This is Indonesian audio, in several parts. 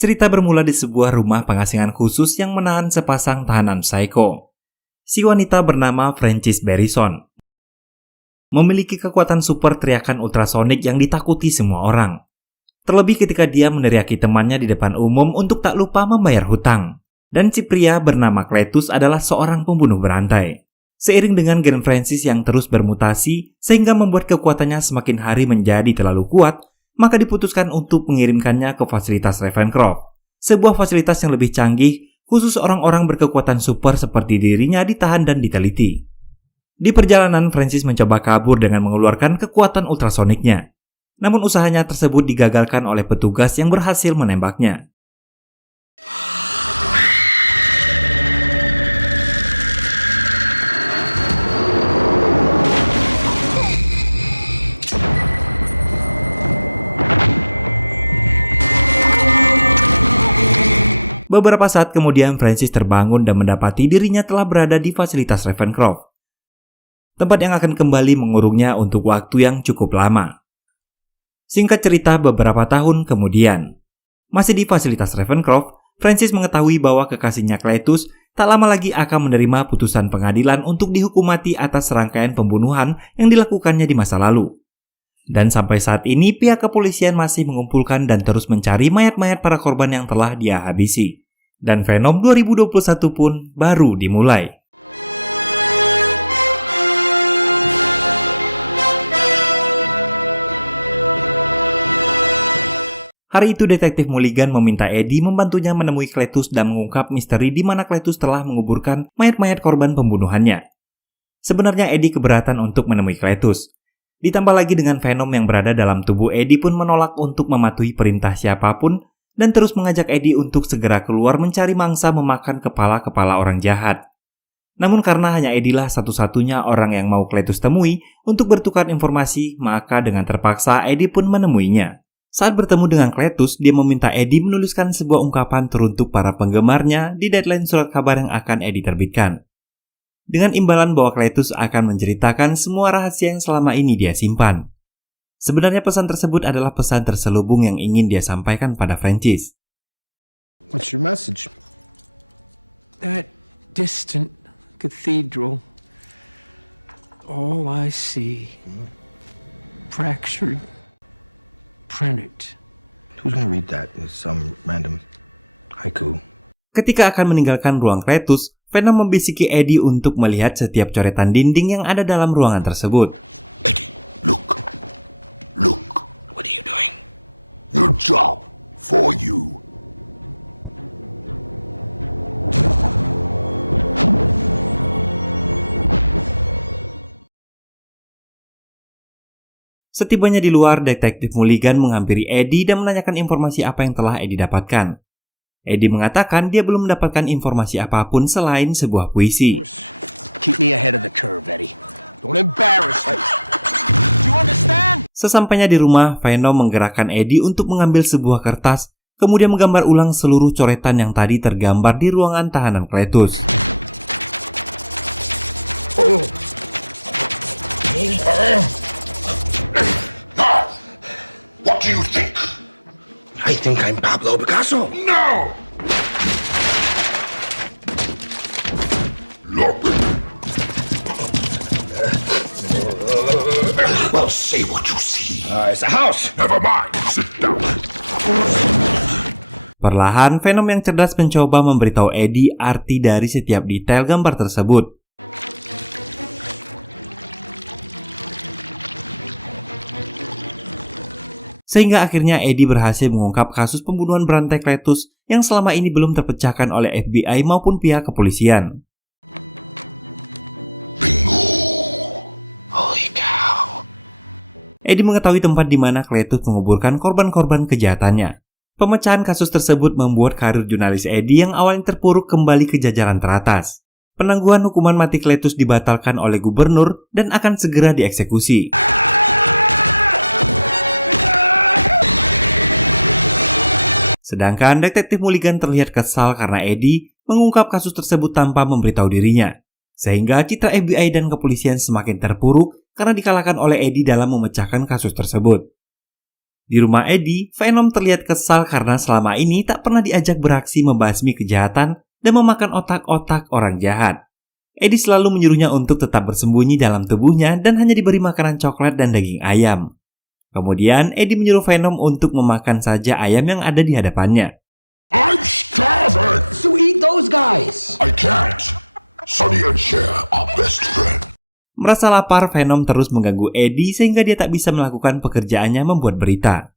Cerita bermula di sebuah rumah pengasingan khusus yang menahan sepasang tahanan psycho. Si wanita bernama Frances Barrison memiliki kekuatan super teriakan ultrasonik yang ditakuti semua orang. Terlebih ketika dia meneriaki temannya di depan umum untuk tak lupa membayar hutang. Dan si pria bernama Cletus adalah seorang pembunuh berantai. Seiring dengan gen Frances yang terus bermutasi sehingga membuat kekuatannya semakin hari menjadi terlalu kuat, maka diputuskan untuk mengirimkannya ke fasilitas Ravencroft. Sebuah fasilitas yang lebih canggih, khusus orang-orang berkekuatan super seperti dirinya ditahan dan diteliti. Di perjalanan, Frances mencoba kabur dengan mengeluarkan kekuatan ultrasoniknya. Namun usahanya tersebut digagalkan oleh petugas yang berhasil menembaknya. Beberapa saat kemudian Frances terbangun dan mendapati dirinya telah berada di fasilitas Ravencroft, tempat yang akan kembali mengurungnya untuk waktu yang cukup lama. Singkat cerita, beberapa tahun kemudian, masih di fasilitas Ravencroft, Frances mengetahui bahwa kekasihnya Cletus tak lama lagi akan menerima putusan pengadilan untuk dihukum mati atas serangkaian pembunuhan yang dilakukannya di masa lalu. Dan sampai saat ini pihak kepolisian masih mengumpulkan dan terus mencari mayat-mayat para korban yang telah dia habisi. Dan Venom 2021 pun baru dimulai. Hari itu Detektif Mulligan meminta Eddie membantunya menemui Cletus dan mengungkap misteri di mana Cletus telah menguburkan mayat-mayat korban pembunuhannya. Sebenarnya Eddie keberatan untuk menemui Cletus. Ditambah lagi dengan Venom yang berada dalam tubuh Eddie pun menolak untuk mematuhi perintah siapapun dan terus mengajak Eddie untuk segera keluar mencari mangsa memakan kepala-kepala orang jahat. Namun karena hanya Eddie lah satu-satunya orang yang mau Cletus temui untuk bertukar informasi, maka dengan terpaksa Eddie pun menemuinya. Saat bertemu dengan Cletus, dia meminta Eddie menuliskan sebuah ungkapan teruntuk para penggemarnya di deadline surat kabar yang akan Eddie terbitkan. Dengan imbalan bahwa Cletus akan menceritakan semua rahasia yang selama ini dia simpan. Sebenarnya pesan tersebut adalah pesan terselubung yang ingin dia sampaikan pada Frances. Ketika akan meninggalkan ruang Cletus, Venom membisiki Eddie untuk melihat setiap coretan dinding yang ada dalam ruangan tersebut. Setibanya di luar, Detektif Mulligan menghampiri Eddie dan menanyakan informasi apa yang telah Eddie dapatkan. Eddie mengatakan dia belum mendapatkan informasi apapun selain sebuah puisi. Sesampainya di rumah, Venom menggerakkan Eddie untuk mengambil sebuah kertas, kemudian menggambar ulang seluruh coretan yang tadi tergambar di ruangan tahanan Cletus. Perlahan, Venom yang cerdas mencoba memberitahu Eddie arti dari setiap detail gambar tersebut. Sehingga akhirnya Eddie berhasil mengungkap kasus pembunuhan berantai Cletus yang selama ini belum terpecahkan oleh FBI maupun pihak kepolisian. Eddie mengetahui tempat di mana Cletus menguburkan korban-korban kejahatannya. Pemecahan kasus tersebut membuat karir jurnalis Eddie yang awalnya terpuruk kembali ke jajaran teratas. Penangguhan hukuman mati Cletus dibatalkan oleh gubernur dan akan segera dieksekusi. Sedangkan Detektif Mulligan terlihat kesal karena Eddie mengungkap kasus tersebut tanpa memberitahu dirinya. Sehingga citra FBI dan kepolisian semakin terpuruk karena dikalahkan oleh Eddie dalam memecahkan kasus tersebut. Di rumah Eddie, Venom terlihat kesal karena selama ini tak pernah diajak beraksi membasmi kejahatan dan memakan otak-otak orang jahat. Eddie selalu menyuruhnya untuk tetap bersembunyi dalam tubuhnya dan hanya diberi makanan coklat dan daging ayam. Kemudian, Eddie menyuruh Venom untuk memakan saja ayam yang ada di hadapannya. Merasa lapar, Venom terus mengganggu Eddie sehingga dia tak bisa melakukan pekerjaannya membuat berita.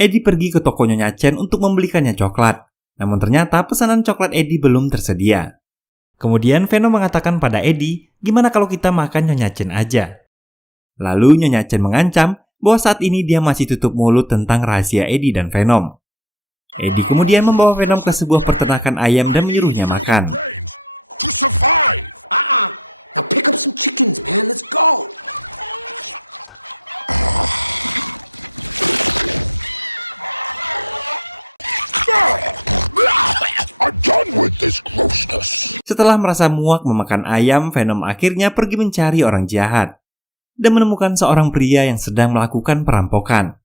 Eddie pergi ke toko Nyonya Chen untuk membelikannya coklat. Namun ternyata pesanan coklat Eddie belum tersedia. Kemudian Venom mengatakan pada Eddie, gimana kalau kita makan Nyonya Chen aja? Lalu Nyonya Chen mengancam bahwa saat ini dia masih tutup mulut tentang rahasia Eddie dan Venom. Eddie kemudian membawa Venom ke sebuah peternakan ayam dan menyuruhnya makan. Setelah merasa muak memakan ayam, Venom akhirnya pergi mencari orang jahat dan menemukan seorang pria yang sedang melakukan perampokan.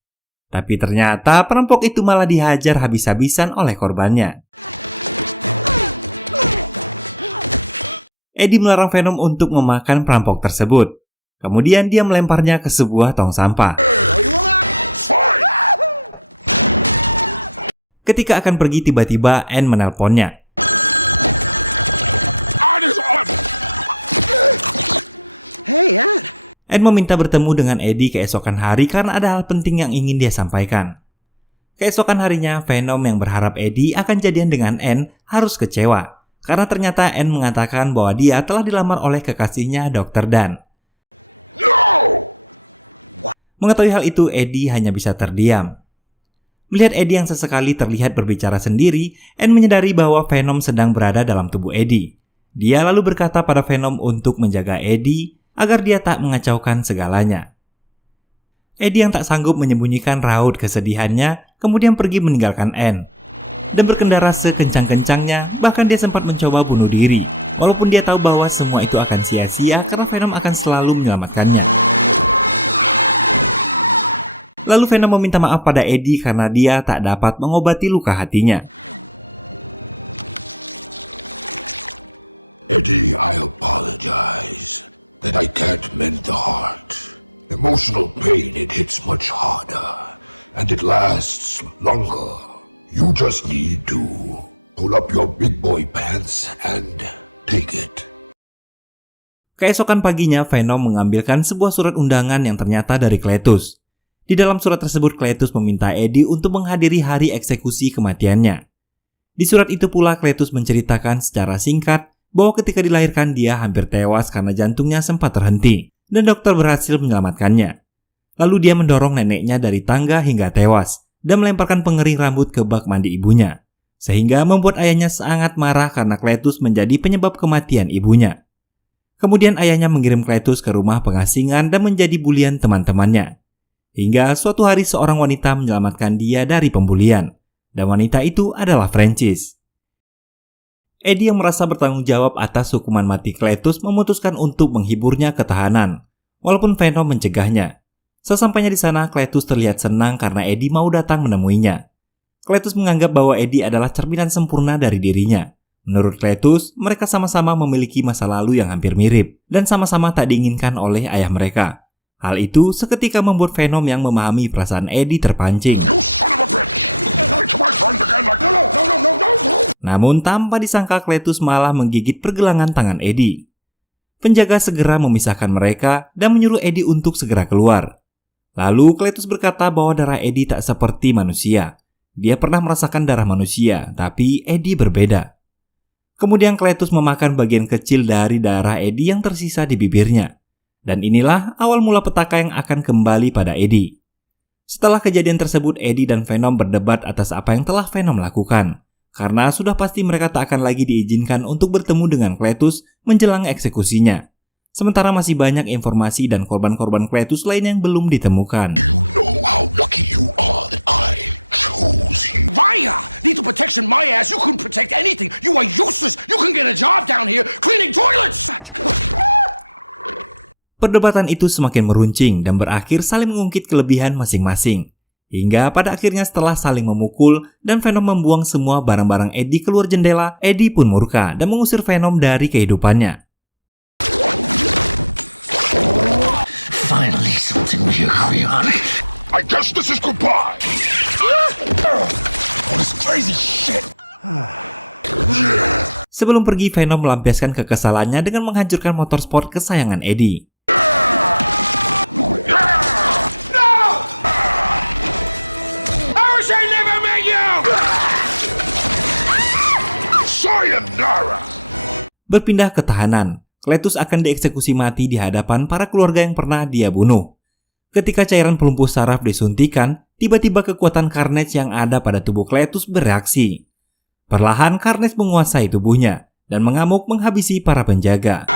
Tapi ternyata perampok itu malah dihajar habis-habisan oleh korbannya. Eddie melarang Venom untuk memakan perampok tersebut. Kemudian dia melemparnya ke sebuah tong sampah. Ketika akan pergi, tiba-tiba Anne menelponnya. Anne meminta bertemu dengan Eddie keesokan hari karena ada hal penting yang ingin dia sampaikan. Keesokan harinya, Venom yang berharap Eddie akan jadian dengan Anne harus kecewa. Karena ternyata Anne mengatakan bahwa dia telah dilamar oleh kekasihnya Dr. Dan. Mengetahui hal itu, Eddie hanya bisa terdiam. Melihat Eddie yang sesekali terlihat berbicara sendiri, Anne menyadari bahwa Venom sedang berada dalam tubuh Eddie. Dia lalu berkata pada Venom untuk menjaga Eddie agar dia tak mengacaukan segalanya. Eddie yang tak sanggup menyembunyikan raut kesedihannya, kemudian pergi meninggalkan Anne. Dan berkendara sekencang-kencangnya, bahkan dia sempat mencoba bunuh diri. Walaupun dia tahu bahwa semua itu akan sia-sia karena Venom akan selalu menyelamatkannya. Lalu Venom meminta maaf pada Eddie karena dia tak dapat mengobati luka hatinya. Keesokan paginya, Venom mengambilkan sebuah surat undangan yang ternyata dari Cletus. Di dalam surat tersebut, Cletus meminta Eddie untuk menghadiri hari eksekusi kematiannya. Di surat itu pula, Cletus menceritakan secara singkat bahwa ketika dilahirkan dia hampir tewas karena jantungnya sempat terhenti, dan dokter berhasil menyelamatkannya. Lalu dia mendorong neneknya dari tangga hingga tewas, dan melemparkan pengering rambut ke bak mandi ibunya, sehingga membuat ayahnya sangat marah karena Cletus menjadi penyebab kematian ibunya. Kemudian ayahnya mengirim Cletus ke rumah pengasingan dan menjadi bulian teman-temannya. Hingga suatu hari seorang wanita menyelamatkan dia dari pembulian. Dan wanita itu adalah Francis. Eddie yang merasa bertanggung jawab atas hukuman mati Cletus memutuskan untuk menghiburnya ke tahanan. Walaupun Venom mencegahnya. Sesampainya di sana, Cletus terlihat senang karena Eddie mau datang menemuinya. Cletus menganggap bahwa Eddie adalah cerminan sempurna dari dirinya. Menurut Cletus, mereka sama-sama memiliki masa lalu yang hampir mirip dan sama-sama tak diinginkan oleh ayah mereka. Hal itu seketika membuat Venom yang memahami perasaan Eddie terpancing. Namun tanpa disangka, Cletus malah menggigit pergelangan tangan Eddie. Penjaga segera memisahkan mereka dan menyuruh Eddie untuk segera keluar. Lalu Cletus berkata bahwa darah Eddie tak seperti manusia. Dia pernah merasakan darah manusia, tapi Eddie berbeda. Kemudian Cletus memakan bagian kecil dari darah Eddie yang tersisa di bibirnya. Dan inilah awal mula petaka yang akan kembali pada Eddie. Setelah kejadian tersebut, Eddie dan Venom berdebat atas apa yang telah Venom lakukan. Karena sudah pasti mereka tak akan lagi diizinkan untuk bertemu dengan Cletus menjelang eksekusinya. Sementara masih banyak informasi dan korban-korban Cletus lain yang belum ditemukan. Perdebatan itu semakin meruncing dan berakhir saling mengungkit kelebihan masing-masing. Hingga pada akhirnya setelah saling memukul dan Venom membuang semua barang-barang Eddie keluar jendela, Eddie pun murka dan mengusir Venom dari kehidupannya. Sebelum pergi, Venom melampiaskan kekesalannya dengan menghancurkan motor sport kesayangan Eddie. Berpindah ke tahanan, Cletus akan dieksekusi mati di hadapan para keluarga yang pernah dia bunuh. Ketika cairan pelumpuh saraf disuntikan, tiba-tiba kekuatan Carnage yang ada pada tubuh Cletus bereaksi. Perlahan Carnage menguasai tubuhnya dan mengamuk menghabisi para penjaga.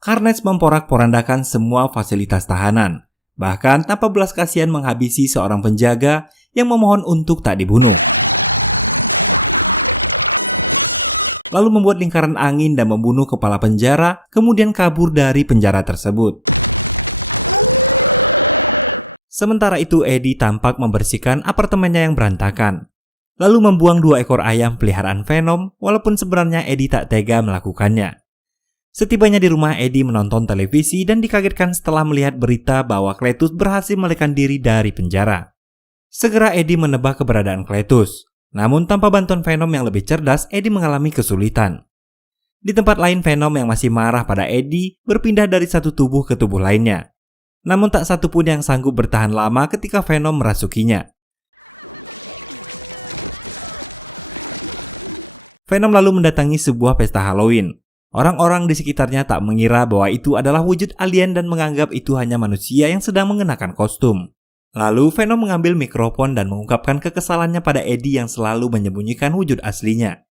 Carnage memporak-porandakan semua fasilitas tahanan, bahkan tanpa belas kasihan menghabisi seorang penjaga yang memohon untuk tak dibunuh. Lalu membuat lingkaran angin dan membunuh kepala penjara, kemudian kabur dari penjara tersebut. Sementara itu Eddie tampak membersihkan apartemennya yang berantakan, lalu membuang 2 ekor ayam peliharaan Venom, walaupun sebenarnya Eddie tak tega melakukannya. Setibanya di rumah, Eddie menonton televisi dan dikagetkan setelah melihat berita bahwa Cletus berhasil melarikan diri dari penjara. Segera Eddie menebak keberadaan Cletus. Namun tanpa bantuan Venom yang lebih cerdas, Eddie mengalami kesulitan. Di tempat lain, Venom yang masih marah pada Eddie berpindah dari satu tubuh ke tubuh lainnya. Namun tak satu pun yang sanggup bertahan lama ketika Venom merasukinya. Venom lalu mendatangi sebuah pesta Halloween. Orang-orang di sekitarnya tak mengira bahwa itu adalah wujud alien dan menganggap itu hanya manusia yang sedang mengenakan kostum. Lalu Venom mengambil mikrofon dan mengungkapkan kekesalannya pada Eddie yang selalu menyembunyikan wujud aslinya.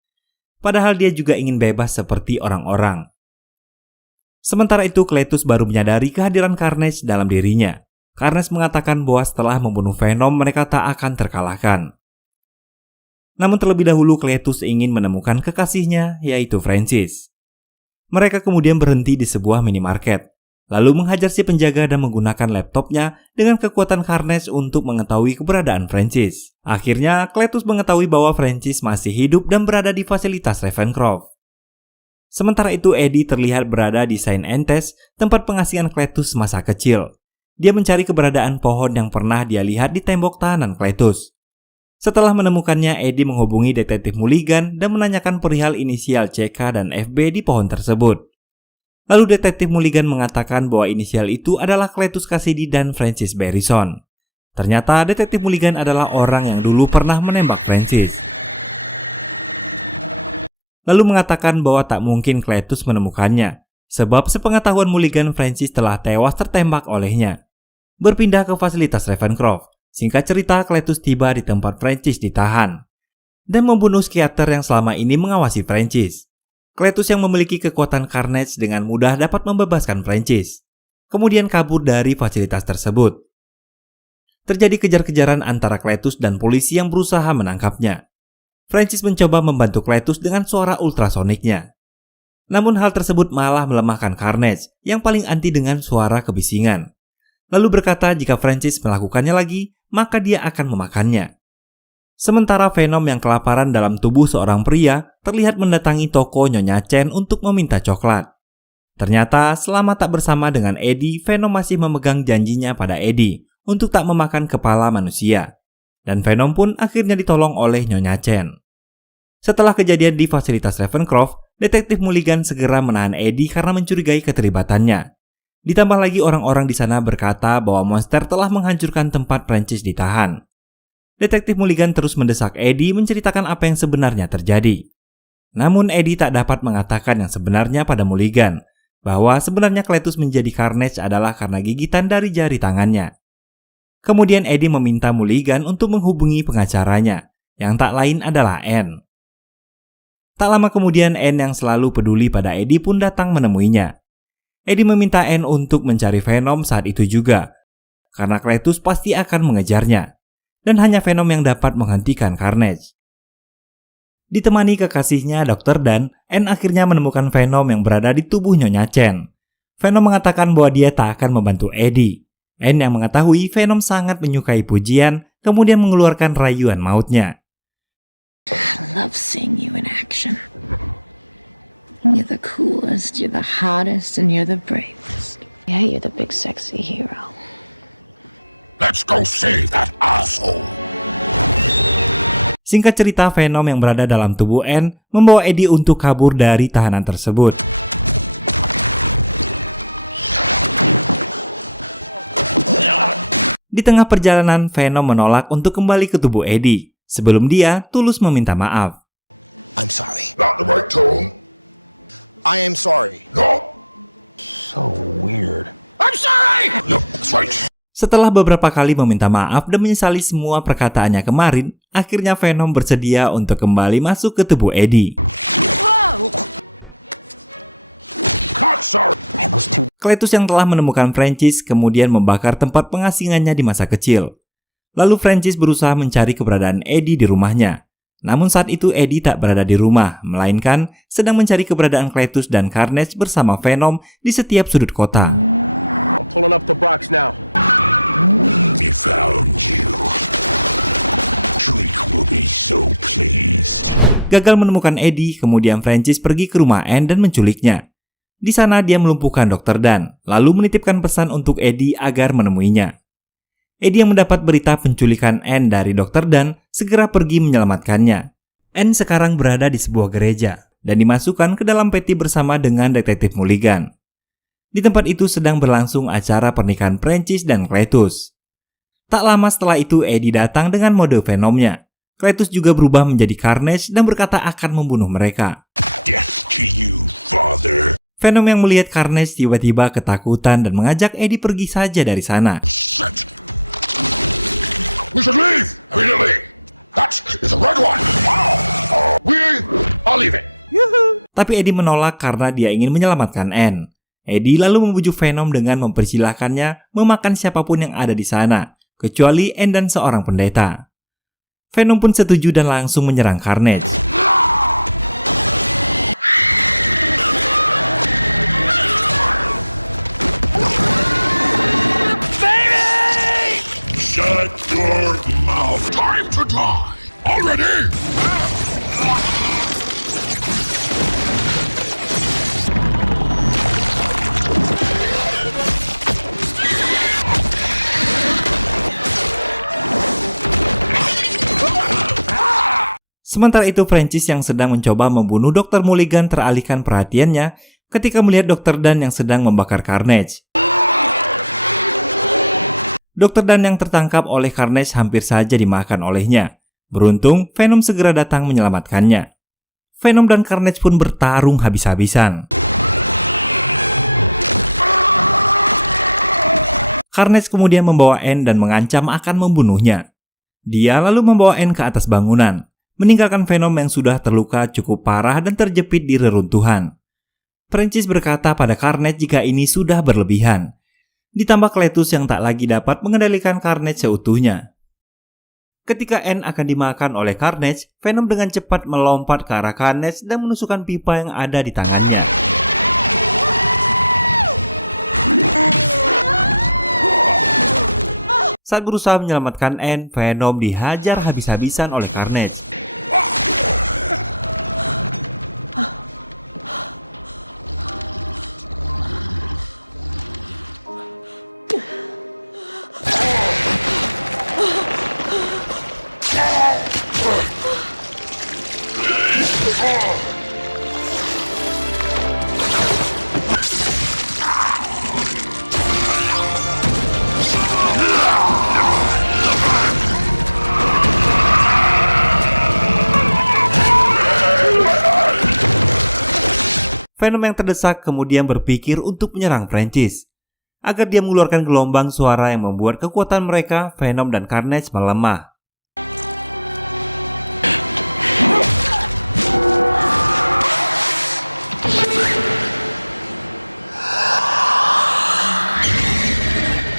Padahal dia juga ingin bebas seperti orang-orang. Sementara itu Cletus baru menyadari kehadiran Carnage dalam dirinya. Carnage mengatakan bahwa setelah membunuh Venom mereka tak akan terkalahkan. Namun terlebih dahulu Cletus ingin menemukan kekasihnya, yaitu Francis. Mereka kemudian berhenti di sebuah minimarket, lalu menghajar si penjaga dan menggunakan laptopnya dengan kekuatan Carnage untuk mengetahui keberadaan Francis. Akhirnya, Cletus mengetahui bahwa Francis masih hidup dan berada di fasilitas Ravencroft. Sementara itu, Eddie terlihat berada di Saint Entes, tempat pengasihan Cletus masa kecil. Dia mencari keberadaan pohon yang pernah dia lihat di tembok tahanan Cletus. Setelah menemukannya, Eddie menghubungi detektif Mulligan dan menanyakan perihal inisial CK dan FB di pohon tersebut. Lalu detektif Mulligan mengatakan bahwa inisial itu adalah Cletus Kasady dan Francis Barrison. Ternyata detektif Mulligan adalah orang yang dulu pernah menembak Francis. Lalu mengatakan bahwa tak mungkin Cletus menemukannya, sebab sepengetahuan Mulligan Francis telah tewas tertembak olehnya. Berpindah ke fasilitas Ravencroft. Singkat cerita, Cletus tiba di tempat Francis ditahan dan membunuh psikiater yang selama ini mengawasi Francis. Cletus yang memiliki kekuatan Carnage dengan mudah dapat membebaskan Francis, kemudian kabur dari fasilitas tersebut. Terjadi kejar-kejaran antara Cletus dan polisi yang berusaha menangkapnya. Francis mencoba membantu Cletus dengan suara ultrasoniknya. Namun hal tersebut malah melemahkan Carnage yang paling anti dengan suara kebisingan. Lalu berkata jika Francis melakukannya lagi, maka dia akan memakannya. Sementara Venom yang kelaparan dalam tubuh seorang pria terlihat mendatangi toko Nyonya Chen untuk meminta coklat. Ternyata selama tak bersama dengan Eddie, Venom masih memegang janjinya pada Eddie untuk tak memakan kepala manusia. Dan Venom pun akhirnya ditolong oleh Nyonya Chen. Setelah kejadian di fasilitas Ravencroft, detektif Mulligan segera menahan Eddie karena mencurigai keterlibatannya. Ditambah lagi orang-orang di sana berkata bahwa monster telah menghancurkan tempat Francis ditahan. Detektif Mulligan terus mendesak Eddie menceritakan apa yang sebenarnya terjadi. Namun Eddie tak dapat mengatakan yang sebenarnya pada Mulligan, bahwa sebenarnya Cletus menjadi Carnage adalah karena gigitan dari jari tangannya. Kemudian Eddie meminta Mulligan untuk menghubungi pengacaranya, yang tak lain adalah Anne. Tak lama kemudian Anne yang selalu peduli pada Eddie pun datang menemuinya. Eddie meminta Anne untuk mencari Venom saat itu juga, karena Cletus pasti akan mengejarnya, dan hanya Venom yang dapat menghentikan Carnage. Ditemani kekasihnya Dr. Dan, Anne akhirnya menemukan Venom yang berada di tubuh Nyonya Chen. Venom mengatakan bahwa dia tak akan membantu Eddie. Anne yang mengetahui Venom sangat menyukai pujian, kemudian mengeluarkan rayuan mautnya. Singkat cerita, Venom yang berada dalam tubuh Anne membawa Eddie untuk kabur dari tahanan tersebut. Di tengah perjalanan, Venom menolak untuk kembali ke tubuh Eddie, sebelum dia tulus meminta maaf. Setelah beberapa kali meminta maaf dan menyesali semua perkataannya kemarin, akhirnya Venom bersedia untuk kembali masuk ke tubuh Eddie. Cletus yang telah menemukan Francis kemudian membakar tempat pengasingannya di masa kecil. Lalu Francis berusaha mencari keberadaan Eddie di rumahnya. Namun saat itu Eddie tak berada di rumah, melainkan sedang mencari keberadaan Cletus dan Carnage bersama Venom di setiap sudut kota. Gagal menemukan Eddie, kemudian Francis pergi ke rumah Anne dan menculiknya. Di sana dia melumpuhkan Dr. Dan, lalu menitipkan pesan untuk Eddie agar menemuinya. Eddie yang mendapat berita penculikan Anne dari Dr. Dan segera pergi menyelamatkannya. Anne sekarang berada di sebuah gereja dan dimasukkan ke dalam peti bersama dengan detektif Mulligan. Di tempat itu sedang berlangsung acara pernikahan Francis dan Cletus. Tak lama setelah itu Eddie datang dengan mode Venomnya. Cletus juga berubah menjadi Carnage dan berkata akan membunuh mereka. Venom yang melihat Carnage tiba-tiba ketakutan dan mengajak Eddie pergi saja dari sana. Tapi Eddie menolak karena dia ingin menyelamatkan Anne. Eddie lalu membujuk Venom dengan mempersilahkannya memakan siapapun yang ada di sana, kecuali Anne dan seorang pendeta. Venom pun setuju dan langsung menyerang Carnage. Sementara itu Francis yang sedang mencoba membunuh Dr. Mulligan teralihkan perhatiannya ketika melihat Dr. Dan yang sedang membakar Carnage. Dr. Dan yang tertangkap oleh Carnage hampir saja dimakan olehnya. Beruntung, Venom segera datang menyelamatkannya. Venom dan Carnage pun bertarung habis-habisan. Carnage kemudian membawa Anne dan mengancam akan membunuhnya. Dia lalu membawa Anne ke atas bangunan, meninggalkan Venom yang sudah terluka cukup parah dan terjepit di reruntuhan. Francis berkata pada Carnage jika ini sudah berlebihan. Ditambah Cletus yang tak lagi dapat mengendalikan Carnage seutuhnya. Ketika Anne akan dimakan oleh Carnage, Venom dengan cepat melompat ke arah Carnage dan menusukkan pipa yang ada di tangannya. Saat berusaha menyelamatkan Anne, Venom dihajar habis-habisan oleh Carnage. Venom yang terdesak kemudian berpikir untuk menyerang Francis, agar dia mengeluarkan gelombang suara yang membuat kekuatan mereka, Venom dan Carnage, melemah.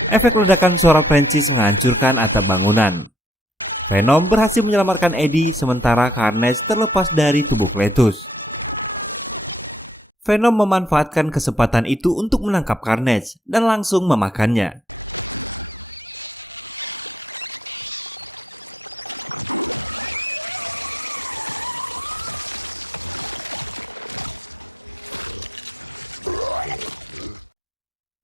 Efek ledakan suara Prancis menghancurkan atap bangunan. Venom berhasil menyelamatkan Eddie sementara Carnage terlepas dari tubuh Cletus. Venom memanfaatkan kesempatan itu untuk menangkap Carnage dan langsung memakannya.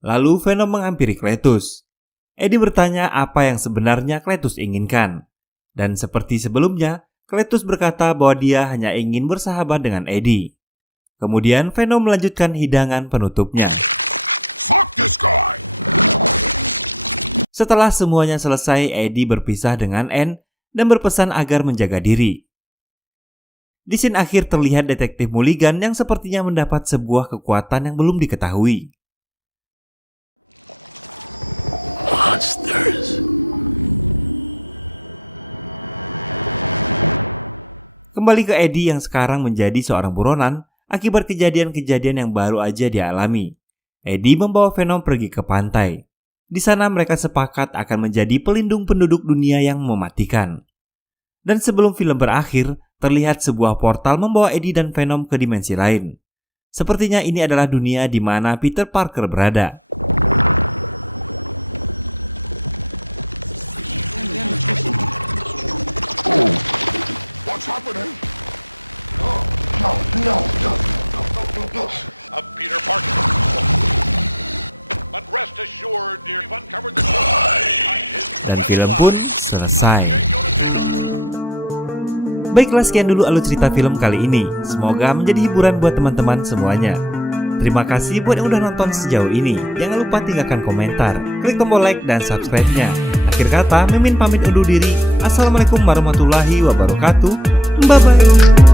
Lalu Venom menghampiri Cletus. Eddie bertanya apa yang sebenarnya Cletus inginkan. Dan seperti sebelumnya, Cletus berkata bahwa dia hanya ingin bersahabat dengan Eddie. Kemudian Venom melanjutkan hidangan penutupnya. Setelah semuanya selesai, Eddie berpisah dengan Anne dan berpesan agar menjaga diri. Di scene akhir terlihat detektif Mulligan yang sepertinya mendapat sebuah kekuatan yang belum diketahui. Kembali ke Eddie yang sekarang menjadi seorang buronan akibat kejadian-kejadian yang baru aja dialami. Eddie membawa Venom pergi ke pantai. Di sana mereka sepakat akan menjadi pelindung penduduk dunia yang mematikan. Dan sebelum film berakhir, terlihat sebuah portal membawa Eddie dan Venom ke dimensi lain. Sepertinya ini adalah dunia di mana Peter Parker berada. Dan film pun selesai. Baiklah, sekian dulu alur cerita film kali ini. Semoga menjadi hiburan buat teman-teman semuanya. Terima kasih buat yang udah nonton sejauh ini. Jangan lupa tinggalkan komentar, klik tombol like dan subscribe-nya. Akhir kata, Mimin pamit undur diri. Assalamualaikum warahmatullahi wabarakatuh. Bye-bye.